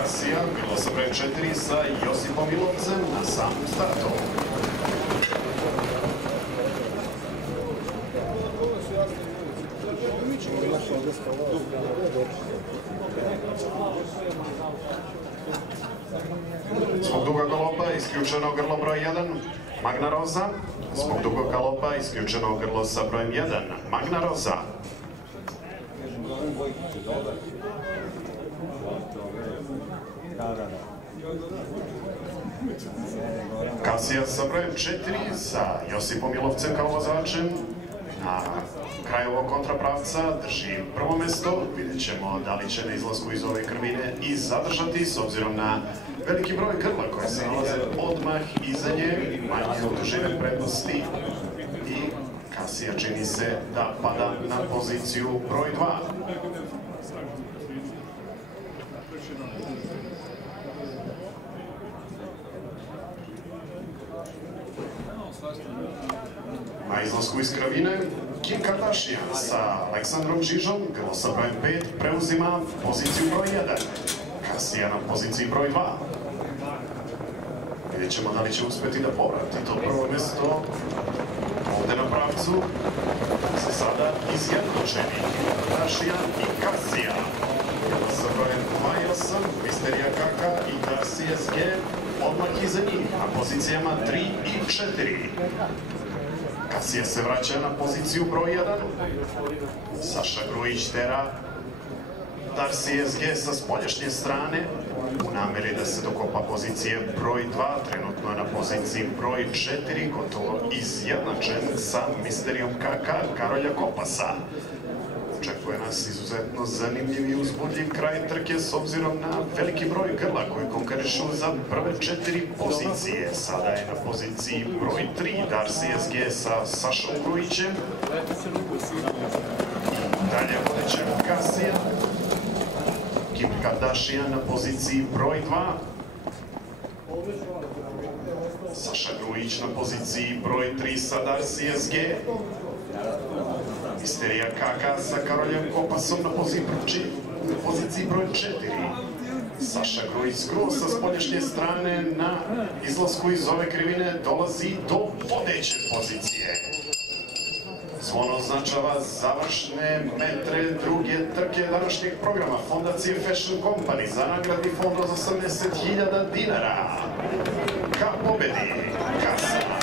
Kasija, bilo sa brojem 4 sa Josipom Milovcem na samom startu. Zbog dugog galopa isključeno grlo broj 1, Magna Rosa. Zbog dugog galopa isključeno grlo sa brojem 1, Magna Rosa. Kasija sa brojem 4 sa Josipom Milovcem kao vozačem. Na kraju ovog kontrapravca drži prvo mesto. Vidjet ćemo da li će na izlasku iz ove krivine i zadržati s obzirom na veliki broj grla koje se nalaze odmah iza nje, manje od dužine prednosti. I Kasija čini se da pada na poziciju broj 2. Na izlasku iz krivine Kim Kardashian sa Aleksandrom Žižom, grlo sa brojem 5, preuzima poziciju broj 1. Kasija na poziciji broj 2. Vidjet ćemo da li će uspjeti da povrati to prvo mesto. Ovde na pravcu se sada izjednačeni Kardashian i Kasija. Grlo sa brojem 2 i 8, Misterija Kaka i Darcy SG odmah iza njih na pozicijama 3 i 4. Kasija se vraća na poziciju broj 1. Saša Grujić tera Darcy SG sa spoljašnje strane u nameri da se dokopa pozicije broj 2. Trenutno je na poziciji broj 4, gotovo izjednačen sa Misterijom KK Karolja Kopasa. Očekuje nas izuzetno zanimljiv i uzbudljiv kraj trke s obzirom na veliki broj grla koji konkurišu za prve 4 pozicije. Sada je na poziciji broj 3 Darcy SG sa Sašom Grujićem. Dalje vodeće Kasija. Kim Kardashian na poziciji broj 2. Saša Grujić na poziciji broj 3 sa Darcy SG. Misterija KK sa Karoljem Kopasom na poziciji broj 4. Saša Grujić skroz sa spoljašnje strane na izlasku iz ove krivine dolazi do vodeće pozicije. Zvon označava završne metre druge trke današnjeg programa Fondacije Fashion Company za nagradni fond od 80.000 dinara. Ka pobedi Kasija.